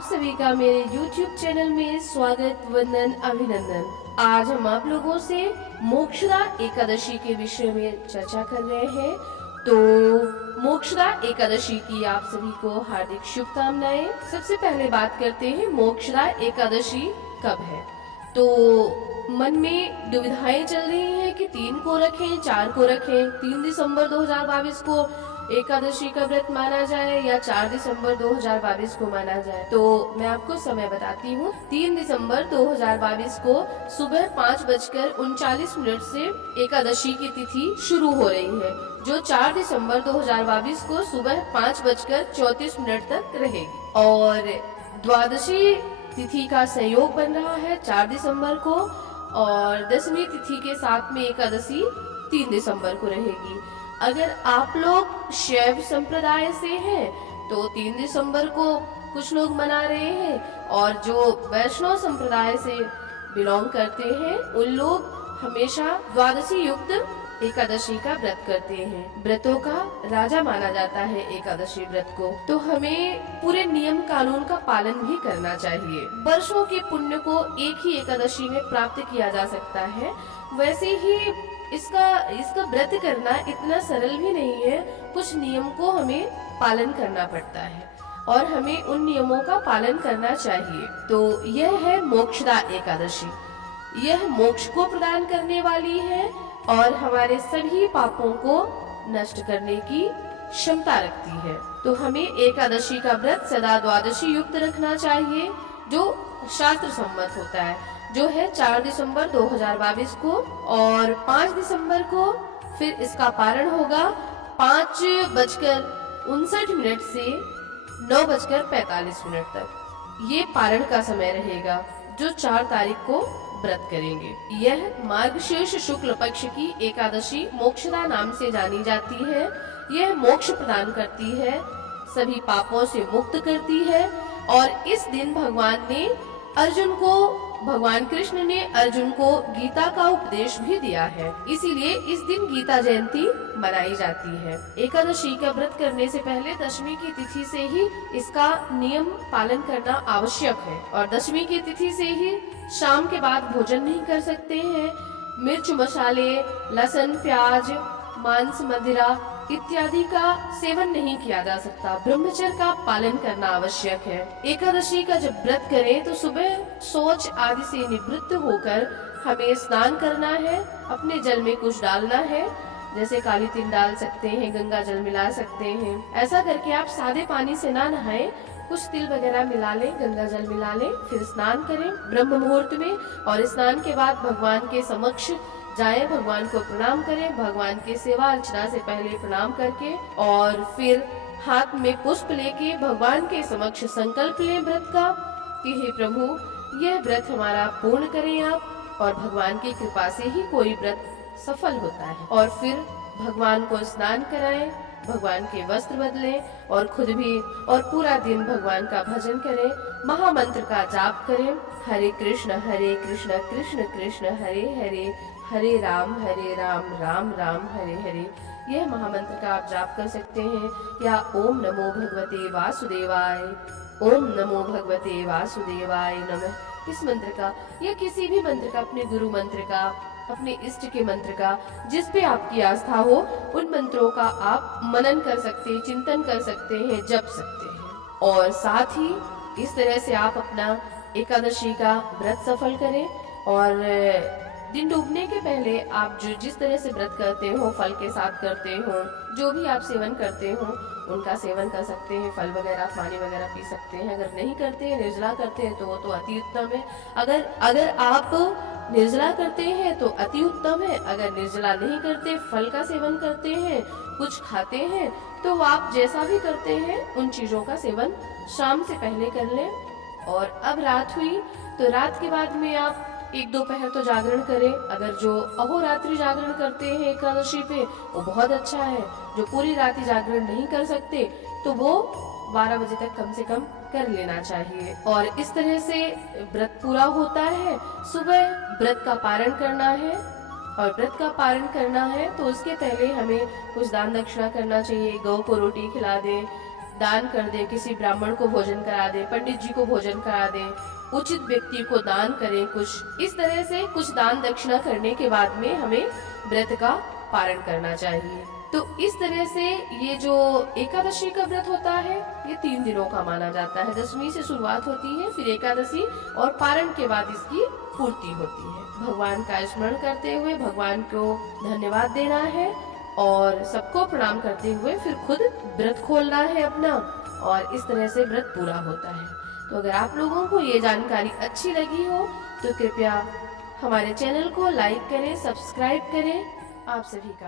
आप सभी का मेरे YouTube चैनल में स्वागत, वंदन, अभिनंदन। आज हम आप लोगों से मोक्षदा एकादशी के विषय में चर्चा कर रहे हैं। तो मोक्षदा एकादशी की आप सभी को हार्दिक शुभकामनाएं। सबसे पहले बात करते हैं मोक्षदा एकादशी कब है। तो मन में दुविधाएं चल रही हैं कि 3 को रखें, 4 को रखें। 3 दिसंबर 2022 को एकादशी का व्रत माना जाए या 4 दिसंबर 2022 को माना जाए। तो मैं आपको समय बताती हूँ। 3 दिसंबर 2022 को सुबह 5:39 से एकादशी की तिथि शुरू हो रही है, जो 4 दिसंबर 2022 को सुबह 5:34 तक रहेगी। और द्वादशी तिथि का संयोग बन रहा है 4 दिसंबर को, और दशमी तिथि के साथ में एकादशी 3 दिसंबर को रहेगी। अगर आप लोग शैव संप्रदाय से हैं तो 3 दिसंबर को कुछ लोग मना रहे हैं, और जो वैष्णव संप्रदाय से बिलोंग करते हैं उन लोग हमेशा द्वादशी युक्त एकादशी का व्रत करते हैं। व्रतों का राजा माना जाता है एकादशी व्रत को। तो हमें पूरे नियम कानून का पालन भी करना चाहिए। वर्षों के पुण्य को एक ही एकादशी में प्राप्त किया जा सकता है। वैसे ही इसका व्रत करना इतना सरल भी नहीं है। कुछ नियम को हमें पालन करना पड़ता है और हमें उन नियमों का पालन करना चाहिए। तो यह है मोक्षदा एकादशी। यह मोक्ष को प्रदान करने वाली है और हमारे सभी पापों को नष्ट करने की क्षमता रखती है। तो हमें एकादशी का व्रत सदा द्वादशी युक्त रखना चाहिए, जो शास्त्र सम्मत होता है, जो है 4 दिसंबर 2022 को, और 5 दिसंबर को फिर इसका पारण होगा 5:59 से 9:45 तक। ये पारण का समय रहेगा, जो 4 तारीख को व्रत करेंगे। यह मार्गशीर्ष शुक्ल पक्ष की एकादशी मोक्षदा नाम से जानी जाती है। यह मोक्ष प्रदान करती है, सभी पापों से मुक्त करती है। और इस दिन भगवान कृष्ण ने अर्जुन को गीता का उपदेश भी दिया है, इसीलिए इस दिन गीता जयंती मनाई जाती है। एकादशी का व्रत करने से पहले दशमी की तिथि से ही इसका नियम पालन करना आवश्यक है, और दशमी की तिथि से ही शाम के बाद भोजन नहीं कर सकते हैं। मिर्च, मसाले, लहसुन, प्याज, मांस, मदिरा इत्यादि का सेवन नहीं किया जा सकता। ब्रह्मचर्य का पालन करना आवश्यक है। एकादशी का जब व्रत करें तो सुबह शौच आदि से निवृत्त होकर हमें स्नान करना है। अपने जल में कुछ डालना है, जैसे काली तिल डाल सकते हैं, गंगा जल मिला सकते हैं। ऐसा करके आप सादे पानी से ना नहाएं, कुछ तिल वगैरह मिला लें, गंगा जल मिला लें, फिर स्नान करें ब्रह्म मुहूर्त में। और स्नान के बाद भगवान के समक्ष जाएं, भगवान को प्रणाम करें। भगवान के सेवा अर्चना से पहले प्रणाम करके और फिर हाथ में पुष्प लेके भगवान के समक्ष संकल्प लें व्रत का कि हे प्रभु, यह व्रत हमारा पूर्ण करें आप। और भगवान की कृपा से ही कोई व्रत सफल होता है। और फिर भगवान को स्नान कराएं, भगवान के वस्त्र बदलें और खुद भी, और पूरा दिन भगवान का भजन करें, महामंत्र का जाप करें। हरे कृष्ण कृष्ण कृष्ण हरे हरे, हरे राम राम राम हरे हरे। यह महामंत्र का आप जाप कर सकते हैं। या ओम नमो भगवते वासुदेवाय, ओम नमो भगवते वासुदेवाय नमः, इस मंत्र का या किसी भी मंत्र का, अपने गुरु मंत्र का, अपने इष्ट के मंत्र का, जिस पे आपकी आस्था हो, उन मंत्रों का आप मनन कर सकते हैं, चिंतन कर सकते हैं, जप सकते हैं। और साथ ही इस तरह से आप अपना एकादशी का व्रत सफल करें। और दिन डूबने के पहले आप जिस तरह से व्रत करते हो, फल के साथ करते हो, जो भी आप सेवन करते हो उनका सेवन कर सकते हैं। फल वगैरह, पानी वगैरह पी सकते हैं। अगर नहीं करते हैं, निर्जला करते हैं, तो वो तो अति उत्तम है। अगर आप निर्जला करते हैं तो अति उत्तम है। अगर निर्जला नहीं करते, फल का सेवन करते हैं, कुछ खाते हैं, तो आप जैसा भी करते हैं उन चीजों का सेवन शाम से पहले कर लें। और अब रात हुई तो रात के बाद में आप 1-2 पहर तो जागरण करें। अगर जो अहोरात्रि जागरण करते हैं एकादशी पे, वो बहुत अच्छा है। जो पूरी रात जागरण नहीं कर सकते तो वो 12 बजे तक कम से कम कर लेना चाहिए। और इस तरह से व्रत पूरा होता है। सुबह व्रत का पारण करना है, और व्रत का पारण करना है तो उसके पहले हमें कुछ दान दक्षिणा करना चाहिए। गौ को रोटी खिला दें, दान कर दें, किसी ब्राह्मण को भोजन करा दें, पंडित जी को भोजन करा दें, उचित व्यक्ति को दान करें कुछ। इस तरह से कुछ दान दक्षिणा करने के बाद में हमें व्रत का पारण करना चाहिए। तो इस तरह से ये जो एकादशी का व्रत होता है ये 3 दिनों का माना जाता है। दशमी से शुरुआत होती है, फिर एकादशी और पारण के बाद इसकी पूर्ति होती है। भगवान का स्मरण करते हुए भगवान को धन्यवाद देना है और सबको प्रणाम करते हुए फिर खुद व्रत खोलना है अपना, और इस तरह से व्रत पूरा होता है। तो अगर आप लोगों को ये जानकारी अच्छी लगी हो तो कृपया हमारे चैनल को लाइक करें, सब्सक्राइब करें। आप सभी का